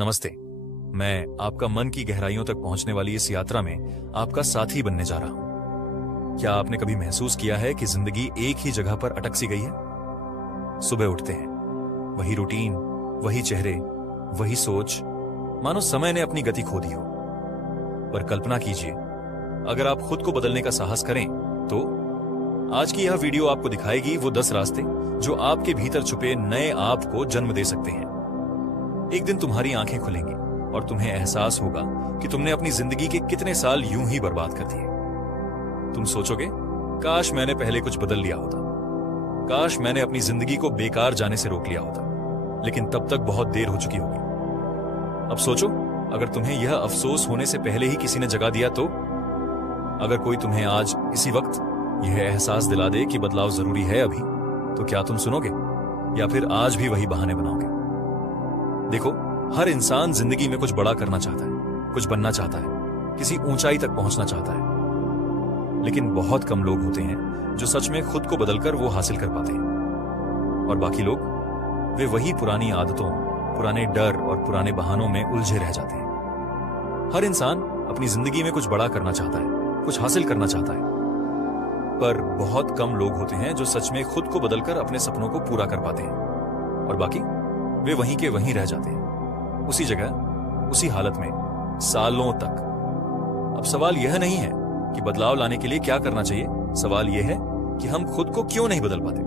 नमस्ते। मैं आपका मन की गहराइयों तक पहुंचने वाली इस यात्रा में आपका साथी बनने जा रहा हूं। क्या आपने कभी महसूस किया है कि जिंदगी एक ही जगह पर अटक सी गई है? सुबह उठते हैं, वही रूटीन, वही चेहरे, वही सोच, मानो समय ने अपनी गति खो दी हो। पर कल्पना कीजिए, अगर आप खुद को बदलने का साहस करें तो आज की यह वीडियो आपको दिखाएगी वो 10 रास्ते जो आपके भीतर छुपे नए आप को जन्म दे सकते हैं। एक दिन तुम्हारी आंखें खुलेंगी और तुम्हें एहसास होगा कि तुमने अपनी जिंदगी के कितने साल यूं ही बर्बाद कर दिए। तुम सोचोगे, काश मैंने पहले कुछ बदल लिया होता, काश मैंने अपनी जिंदगी को बेकार जाने से रोक लिया होता, लेकिन तब तक बहुत देर हो चुकी होगी। अब सोचो, अगर तुम्हें यह अफसोस होने से पहले ही किसी ने जगा दिया तो? अगर कोई तुम्हें आज इसी वक्त यह एहसास दिला दे कि बदलाव जरूरी है अभी, तो क्या तुम सुनोगे या फिर आज भी वही बहाने बनाओगे? देखो, हर इंसान जिंदगी में कुछ बड़ा करना चाहता है, कुछ बनना चाहता है, किसी ऊंचाई तक पहुंचना चाहता है, लेकिन बहुत कम लोग होते हैं जो सच में खुद को बदलकर वो हासिल कर पाते हैं। और बाकी लोग, वे वही पुरानी आदतों, पुराने डर और पुराने बहानों में उलझे रह जाते हैं। हर इंसान अपनी जिंदगी में कुछ बड़ा करना चाहता है, कुछ हासिल करना चाहता है, पर बहुत कम लोग होते हैं जो सच में खुद को बदलकर अपने सपनों को पूरा कर पाते हैं। और बाकी वे वहीं के वहीं रह जाते हैं, उसी जगह, उसी हालत में, सालों तक। अब सवाल यह नहीं है कि बदलाव लाने के लिए क्या करना चाहिए, सवाल यह है कि हम खुद को क्यों नहीं बदल पाते।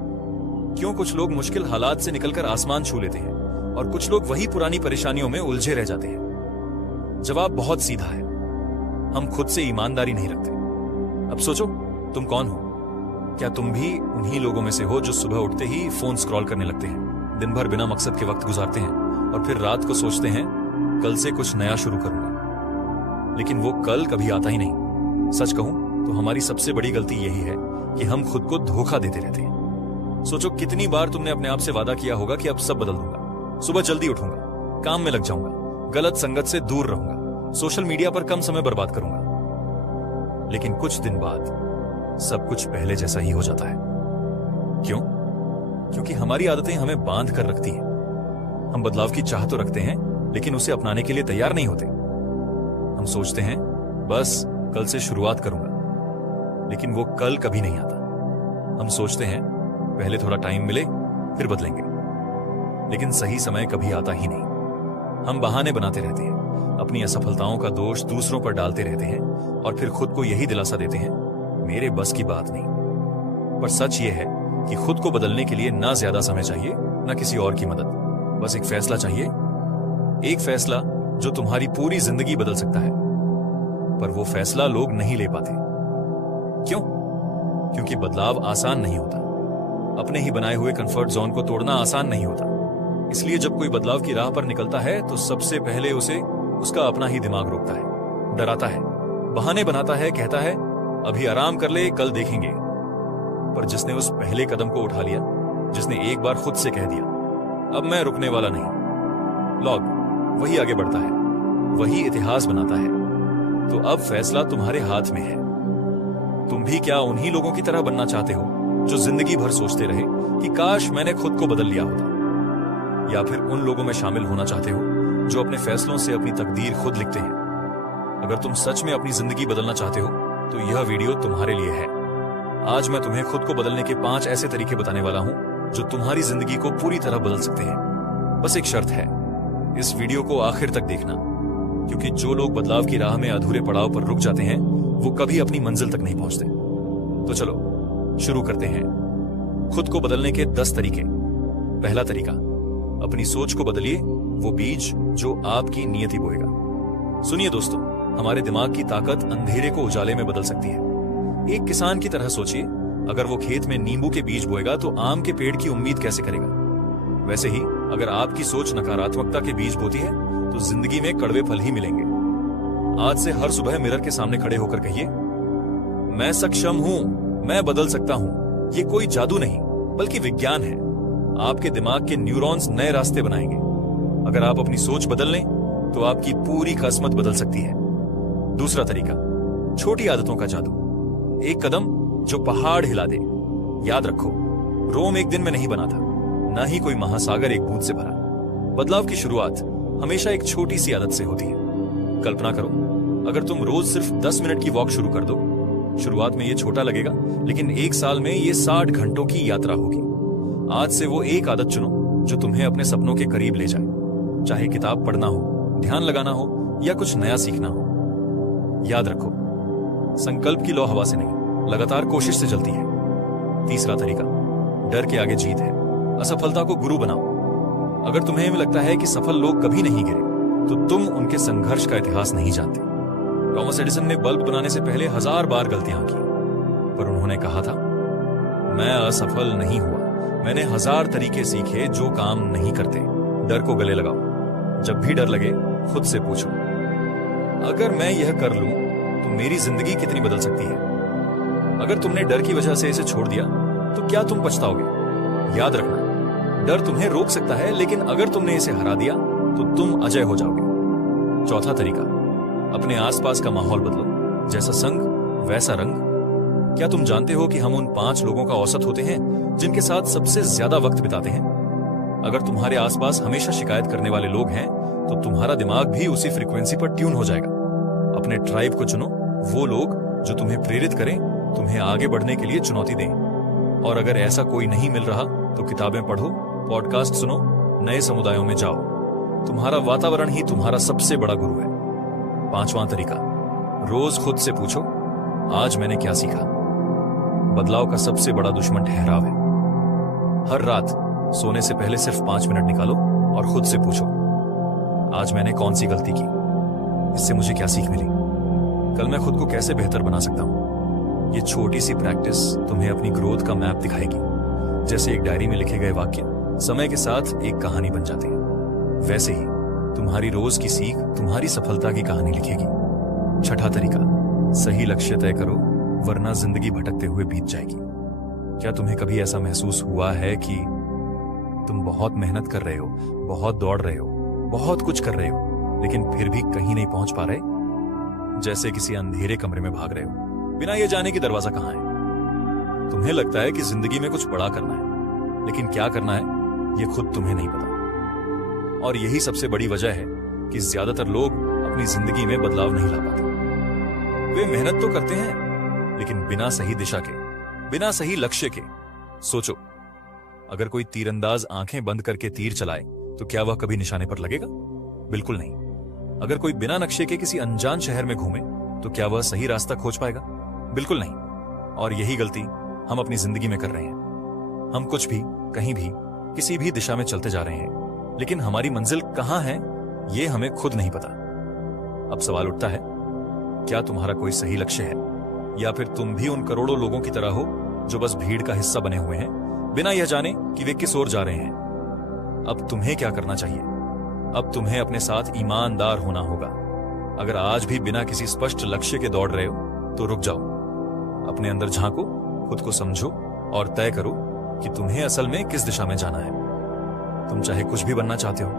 क्यों कुछ लोग मुश्किल हालात से निकलकर आसमान छू लेते हैं और कुछ लोग वही पुरानी परेशानियों में उलझे रह जाते हैं? जवाब बहुत सीधा है, हम खुद से ईमानदारी नहीं रखते। अब सोचो, तुम कौन हो? क्या तुम भी उन्हीं लोगों में से हो जो सुबह उठते ही फोन स्क्रॉल करने लगते हैं, दिन भर बिना मकसद के वक्त गुजारते हैं और फिर रात को सोचते हैं कल से कुछ नया शुरू करूंगा, लेकिन वो कल कभी आता ही नहीं? सच कहूं तो हमारी सबसे बड़ी गलती यही है कि हम खुद को धोखा देते रहते हैं। सोचो, कितनी बार तुमने अपने आप से वादा किया होगा कि अब सब बदल दूंगा, सुबह जल्दी उठूंगा, काम में लग जाऊंगा, गलत संगत से दूर रहूंगा, सोशल मीडिया पर कम समय बर्बाद करूंगा, लेकिन कुछ दिन बाद सब कुछ पहले जैसा ही हो जाता है। क्यों? क्योंकि हमारी आदतें हमें बांध कर रखती हैं। हम बदलाव की चाह तो रखते हैं, लेकिन उसे अपनाने के लिए तैयार नहीं होते। हम सोचते हैं बस कल से शुरुआत करूंगा, लेकिन वो कल कभी नहीं आता। हम सोचते हैं पहले थोड़ा टाइम मिले फिर बदलेंगे, लेकिन सही समय कभी आता ही नहीं। हम बहाने बनाते रहते हैं, अपनी असफलताओं का दोष दूसरों पर डालते रहते हैं और फिर खुद को यही दिलासा देते हैं, मेरे बस की बात नहीं। पर सच ये है कि खुद को बदलने के लिए ना ज्यादा समय चाहिए, ना किसी और की मदद। बस एक फैसला चाहिए, एक फैसला जो तुम्हारी पूरी जिंदगी बदल सकता है। पर वो फैसला लोग नहीं ले पाते। क्यों? क्योंकि बदलाव आसान नहीं होता। अपने ही बनाए हुए कंफर्ट जोन को तोड़ना आसान नहीं होता। इसलिए जब कोई बदलाव की राह पर निकलता है तो सबसे पहले उसे उसका अपना ही दिमाग रोकता है, डराता है, बहाने बनाता है, कहता है अभी आराम कर ले, कल देखेंगे। पर जिसने उस पहले कदम को उठा लिया, जिसने एक बार खुद से कह दिया अब मैं रुकने वाला नहीं, लॉग वही आगे बढ़ता है, वही इतिहास बनाता है। तो अब फैसला तुम्हारे हाथ में है। तुम भी क्या उन्हीं लोगों की तरह बनना चाहते हो जो जिंदगी भर सोचते रहे कि काश मैंने खुद को बदल लिया होता, या फिर उन लोगों में शामिल होना चाहते हो जो अपने फैसलों से अपनी तकदीर खुद लिखते हैं? अगर तुम सच में अपनी जिंदगी बदलना चाहते हो तो यह वीडियो तुम्हारे लिए है। आज मैं तुम्हें खुद को बदलने के 5 ऐसे तरीके बताने वाला हूं जो तुम्हारी जिंदगी को पूरी तरह बदल सकते हैं। बस एक शर्त है, इस वीडियो को आखिर तक देखना, क्योंकि जो लोग बदलाव की राह में अधूरे पड़ाव पर रुक जाते हैं वो कभी अपनी मंजिल तक नहीं पहुंचते। तो चलो शुरू करते हैं। खुद को बदलने के 10 तरीके। पहला तरीका, अपनी सोच को बदलिए, वो बीज जो आपकी नियति बोएगा। सुनिए दोस्तों, हमारे दिमाग की ताकत अंधेरे को उजाले में बदल सकती है। एक किसान की तरह सोचिए, अगर वो खेत में नींबू के बीज बोएगा तो आम के पेड़ की उम्मीद कैसे करेगा? वैसे ही अगर आपकी सोच नकारात्मकता के बीज बोती है तो जिंदगी में कड़वे फल ही मिलेंगे। आज से हर सुबह मिरर के सामने खड़े होकर कहिए, मैं सक्षम हूं, मैं बदल सकता हूं। ये कोई जादू नहीं बल्कि विज्ञान है। आपके दिमाग के न्यूरॉन्स नए रास्ते बनाएंगे। अगर आप अपनी सोच बदल लें तो आपकी पूरी किस्मत बदल सकती है। दूसरा तरीका, छोटी आदतों का जादू। एक कदम जो पहाड़ हिला दे। याद रखो, रोम एक दिन में नहीं बना था, ना ही कोई महासागर एक बूंद से भरा। बदलाव की शुरुआत हमेशा एक छोटी सी आदत से होती है। कल्पना करो, अगर तुम रोज सिर्फ 10 मिनट की वॉक शुरू कर दो। शुरुआत में ये छोटा लगेगा, लेकिन 1 साल में ये 60 घंटों की यात्रा होगी। आज से वो एक आदत चुनो जो तुम्हें अपने सपनों के करीब ले जाए। चाहे किताब पढ़ना हो, ध्यान लगाना हो या कुछ नया सीखना हो। याद रखो, संकल्प की लौ हवा से नहीं, लगातार कोशिश से चलती है। तीसरा तरीका, डर के आगे जीत है। असफलता को गुरु बनाओ। अगर तुम्हें लगता है कि सफल लोग कभी नहीं गिरे, तो तुम उनके संघर्ष का इतिहास नहीं जानते। थॉमस एडिसन ने बल्ब बनाने से पहले 1000 बार गलतियां की, पर उन्होंने कहा था, मैं असफल नहीं हुआ, मैंने 1000 तरीके सीखे जो काम नहीं करते। डर को गले लगाओ। जब भी डर लगे, खुद से पूछो, अगर मैं यह कर लूं तो मेरी जिंदगी कितनी बदल सकती है? अगर तुमने डर की वजह से इसे छोड़ दिया तो क्या तुम पछताओगे? याद रखना, डर तुम्हें रोक सकता है, लेकिन अगर तुमने इसे हरा दिया तो तुम अजय हो जाओगे। चौथा तरीका, अपने आसपास का माहौल बदलो। जैसा संग वैसा रंग। क्या तुम जानते हो कि हम उन 5 लोगों का औसत होते हैं जिनके साथ सबसे ज्यादा वक्त बिताते हैं? अगर तुम्हारे आसपास हमेशा शिकायत करने वाले लोग हैं, तो तुम्हारा दिमाग भी उसी फ्रीक्वेंसी पर ट्यून हो जाएगा। अपने ट्राइब को चुनो, वो लोग जो तुम्हें प्रेरित करें, तुम्हें आगे बढ़ने के लिए चुनौती दें। और अगर ऐसा कोई नहीं मिल रहा तो किताबें पढ़ो, पॉडकास्ट सुनो, नए समुदायों में जाओ। तुम्हारा वातावरण ही तुम्हारा सबसे बड़ा गुरु है। 5वां तरीका, रोज खुद से पूछो, आज मैंने क्या सीखा? बदलाव का सबसे बड़ा दुश्मन ठहराव है। हर रात सोने से पहले सिर्फ 5 मिनट निकालो और खुद से पूछो, आज मैंने कौन सी गलती की? इससे मुझे क्या सीख मिली? कल मैं खुद को कैसे बेहतर बना सकता हूं? ये छोटी सी प्रैक्टिस तुम्हें अपनी ग्रोथ का मैप दिखाएगी। जैसे एक डायरी में लिखे गए वाक्य समय के साथ एक कहानी बन जाते हैं, वैसे ही तुम्हारी रोज की सीख तुम्हारी सफलता की कहानी लिखेगी। छठा तरीका, सही लक्ष्य तय करो, वरना जिंदगी भटकते हुए बीत जाएगी। क्या तुम्हें कभी ऐसा महसूस हुआ है कि तुम बहुत मेहनत कर रहे हो, बहुत दौड़ रहे हो, बहुत कुछ कर रहे हो, लेकिन फिर भी कहीं नहीं पहुंच पा रहे? जैसे किसी अंधेरे कमरे में भाग रहे हो, बिना ये जाने कि दरवाजा कहां है। तुम्हें लगता है कि जिंदगी में कुछ बड़ा करना है, लेकिन क्या करना है ये खुद तुम्हें नहीं पता। और यही सबसे बड़ी वजह है कि ज्यादातर लोग अपनी जिंदगी में बदलाव नहीं ला पाते। वे मेहनत तो करते हैं, लेकिन बिना सही दिशा के, बिना सही लक्ष्य के। सोचो, अगर कोई तीरंदाज आंखें बंद करके तीर चलाए तो क्या वह कभी निशाने पर लगेगा? बिल्कुल नहीं। अगर कोई बिना नक्शे के किसी अनजान शहर में घूमे तो क्या वह सही रास्ता खोज पाएगा? बिल्कुल नहीं। और यही गलती हम अपनी जिंदगी में कर रहे हैं। हम कुछ भी, कहीं भी, किसी भी दिशा में चलते जा रहे हैं, लेकिन हमारी मंजिल कहां है ये हमें खुद नहीं पता। अब सवाल उठता है, क्या तुम्हारा कोई सही लक्ष्य है, या फिर तुम भी उन करोड़ों लोगों की तरह हो जो बस भीड़ का हिस्सा बने हुए हैं, बिना यह जाने कि वे किस ओर जा रहे हैं? अब तुम्हें क्या करना चाहिए? अब तुम्हें अपने साथ ईमानदार होना होगा। अगर आज भी बिना किसी स्पष्ट लक्ष्य के दौड़ रहे हो तो रुक जाओ, अपने अंदर झांको, खुद को समझो और तय करो कि तुम्हें असल में किस दिशा में जाना है। तुम चाहे कुछ भी बनना चाहते हो,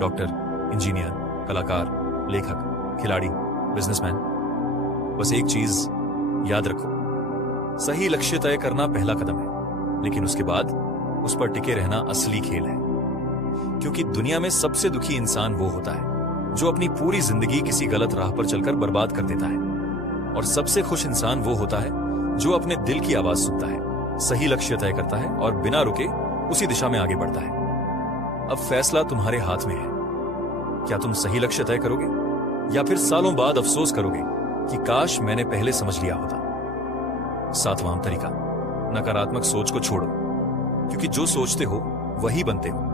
डॉक्टर, इंजीनियर, कलाकार, लेखक, खिलाड़ी, बिजनेसमैन, बस एक चीज याद रखो, सही लक्ष्य तय करना पहला कदम है, लेकिन उसके बाद उस पर टिके रहना असली खेल है। क्योंकि दुनिया में सबसे दुखी इंसान वो होता है जो अपनी पूरी जिंदगी किसी गलत राह पर चलकर बर्बाद कर देता है, और सबसे खुश इंसान वो होता है जो अपने दिल की आवाज सुनता है, सही लक्ष्य तय करता है और बिना रुके उसी दिशा में आगे बढ़ता है। अब फैसला तुम्हारे हाथ में है। क्या तुम सही लक्ष्य तय करोगे, या फिर सालों बाद अफसोस करोगे कि काश मैंने पहले समझ लिया होता? 7वां तरीका, नकारात्मक सोच को छोड़ो, क्योंकि जो सोचते हो वही बनते हो।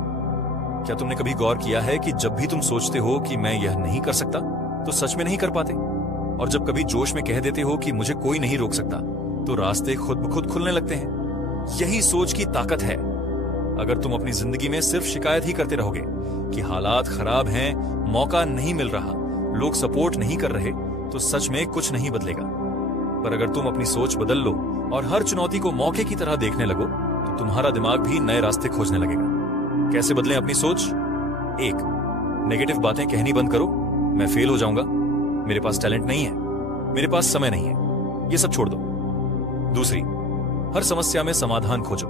क्या तुमने कभी गौर किया है कि जब भी तुम सोचते हो कि मैं यह नहीं कर सकता, तो सच में नहीं कर पाते? और जब कभी जोश में कह देते हो कि मुझे कोई नहीं रोक सकता, तो रास्ते खुद ब खुद खुलने लगते हैं। यही सोच की ताकत है। अगर तुम अपनी जिंदगी में सिर्फ शिकायत ही करते रहोगे कि हालात खराब हैं, मौका नहीं मिल रहा, लोग सपोर्ट नहीं कर रहे, तो सच में कुछ नहीं बदलेगा। पर अगर तुम अपनी सोच बदल लो और हर चुनौती को मौके की तरह देखने लगो, तो तुम्हारा दिमाग भी नए रास्ते खोजने लगेगा। कैसे बदलें अपनी सोच? 1, नेगेटिव बातें कहनी बंद करो। मैं फेल हो जाऊंगा, मेरे पास टैलेंट नहीं है, मेरे पास समय नहीं है, ये सब छोड़ दो। 2, हर समस्या में समाधान खोजो।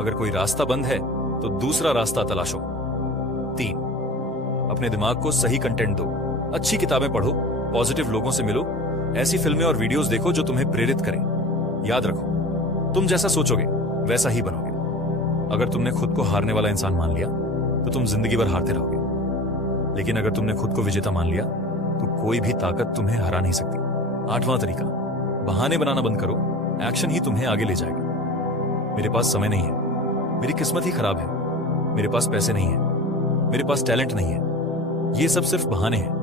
अगर कोई रास्ता बंद है तो दूसरा रास्ता तलाशो। 3, अपने दिमाग को सही कंटेंट दो, अच्छी किताबें पढ़ो, पॉजिटिव लोगों से मिलो, ऐसी फिल्में और वीडियोस देखो जो तुम्हें प्रेरित करें। याद रखो, तुम जैसा सोचोगे वैसा ही बनोगे। अगर तुमने खुद को हारने वाला इंसान मान लिया तो तुम जिंदगी भर हारते रहोगे, लेकिन अगर तुमने खुद को विजेता मान लिया तो कोई भी ताकत तुम्हें हरा नहीं सकती। 8वां तरीका, बहाने बनाना बंद करो, एक्शन ही तुम्हें आगे ले जाएगा। मेरे पास समय नहीं है, मेरी किस्मत ही खराब है, मेरे पास पैसे नहीं है, मेरे पास टैलेंट नहीं है, ये सब सिर्फ बहाने हैं।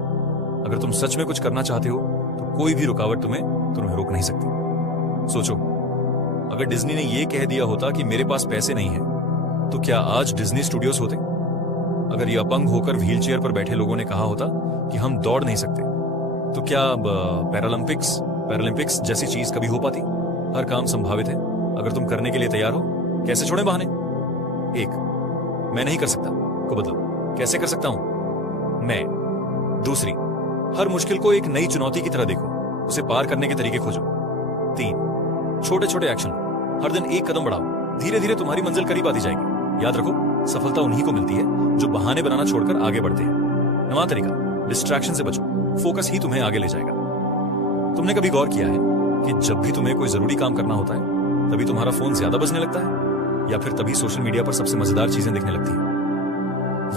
अगर तुम सच में कुछ करना चाहते हो तो कोई भी रुकावट तुम्हें रोक नहीं सकती। सोचो, अगर डिज्नी ने यह कह दिया होता कि मेरे पास पैसे नहीं है, तो क्या आज डिज्नी स्टूडियोज होते? अगर ये अपंग होकर व्हीलचेयर पर बैठे लोगों ने कहा होता कि हम दौड़ नहीं सकते, तो क्या पैरालंपिक्स जैसी चीज कभी हो पाती? हर काम संभावित है अगर तुम करने के लिए तैयार हो। कैसे छोड़ें बहाने? 1, मैं नहीं कर सकता को बदलो, कैसे कर सकता हूं मैं। 2, हर मुश्किल को एक नई चुनौती की तरह देखो, उसे पार करने के तरीके खोजो। 3, छोटे छोटे एक्शन, हर दिन एक कदम बढ़ाओ, धीरे धीरे तुम्हारी मंजिल करीब आती जाएगी। याद रखो, सफलता उन्हीं को मिलती है जो बहाने बनाना छोड़कर आगे बढ़ते हैं। 9वां तरीका, डिस्ट्रैक्शन से बचो, फोकस ही तुम्हें आगे ले जाएगा। तुमने कभी गौर किया है कि जब भी तुम्हें कोई जरूरी काम करना होता है तभी तुम्हारा फोन ज्यादा बजने लगता है, या फिर तभी सोशल मीडिया पर सबसे मजेदार चीजें दिखने लगती हैं?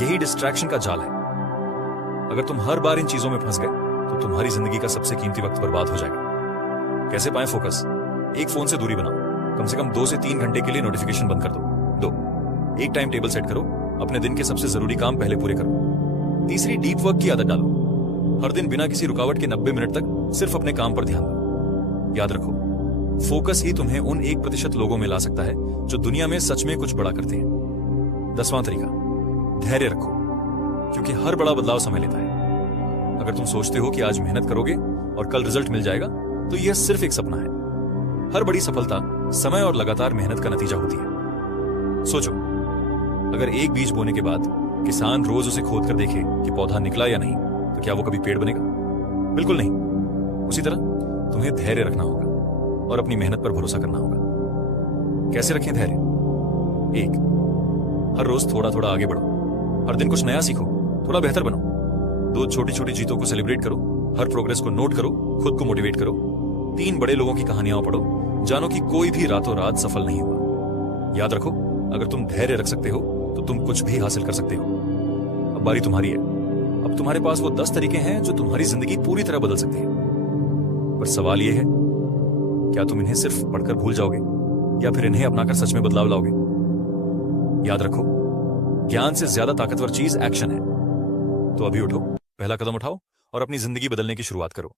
यही डिस्ट्रैक्शन का जाल है। अगर तुम हर बार इन चीजों में फंस गए तो तुम्हारी जिंदगी का सबसे कीमती वक्त बर्बाद हो जाएगा। कैसे पाएं फोकस? 1, फोन से दूरी बनाओ, कम से कम 2 से 3 घंटे के लिए नोटिफिकेशन बंद कर दो। 2, एक टाइम टेबल सेट करो, अपने दिन के सबसे जरूरी काम पहले पूरे करो। 3, डीप वर्क की आदत डालो, हर दिन बिना किसी रुकावट के 90 मिनट तक सिर्फ अपने काम पर ध्यान दो। याद रखो, फोकस ही तुम्हें उन 1% लोगों में ला सकता है जो दुनिया में सच में कुछ बड़ा करते हैं। 10वां तरीका, धैर्य रखो, क्योंकि हर बड़ा बदलाव समय लेता है। अगर तुम सोचते हो कि आज मेहनत करोगे और कल रिजल्ट मिल जाएगा, तो यह सिर्फ एक सपना है। हर बड़ी सफलता समय और लगातार मेहनत का नतीजा होती है। सोचो, अगर एक बीज बोने के बाद किसान रोज उसे खोद कर देखे कि पौधा निकला या नहीं, तो क्या वो कभी पेड़ बनेगा? बिल्कुल नहीं। उसी तरह तुम्हें धैर्य रखना होगा और अपनी मेहनत पर भरोसा करना होगा। कैसे रखें धैर्य? 1, हर रोज थोड़ा थोड़ा आगे बढ़ो, हर दिन कुछ नया सीखो, थोड़ा बेहतर बनो। 2, छोटी छोटी जीतों को सेलिब्रेट करो, हर प्रोग्रेस को नोट करो, खुद को मोटिवेट करो। 3, बड़े लोगों की कहानियां पढ़ो, जानो कि कोई भी रातों रात सफल नहीं हुआ। याद रखो, अगर तुम धैर्य रख सकते हो तो तुम कुछ भी हासिल कर सकते हो। अब बारी तुम्हारी है। अब तुम्हारे पास वो 10 तरीके हैं जो तुम्हारी जिंदगी पूरी तरह बदल सकते हैं। पर सवाल यह है, क्या तुम इन्हें सिर्फ पढ़कर भूल जाओगे या फिर इन्हें अपनाकर सच में बदलाव लाओगे? याद रखो, ज्ञान से ज्यादा ताकतवर चीज एक्शन है। तो अभी उठो, पहला कदम उठाओ और अपनी जिंदगी बदलने की शुरुआत करो।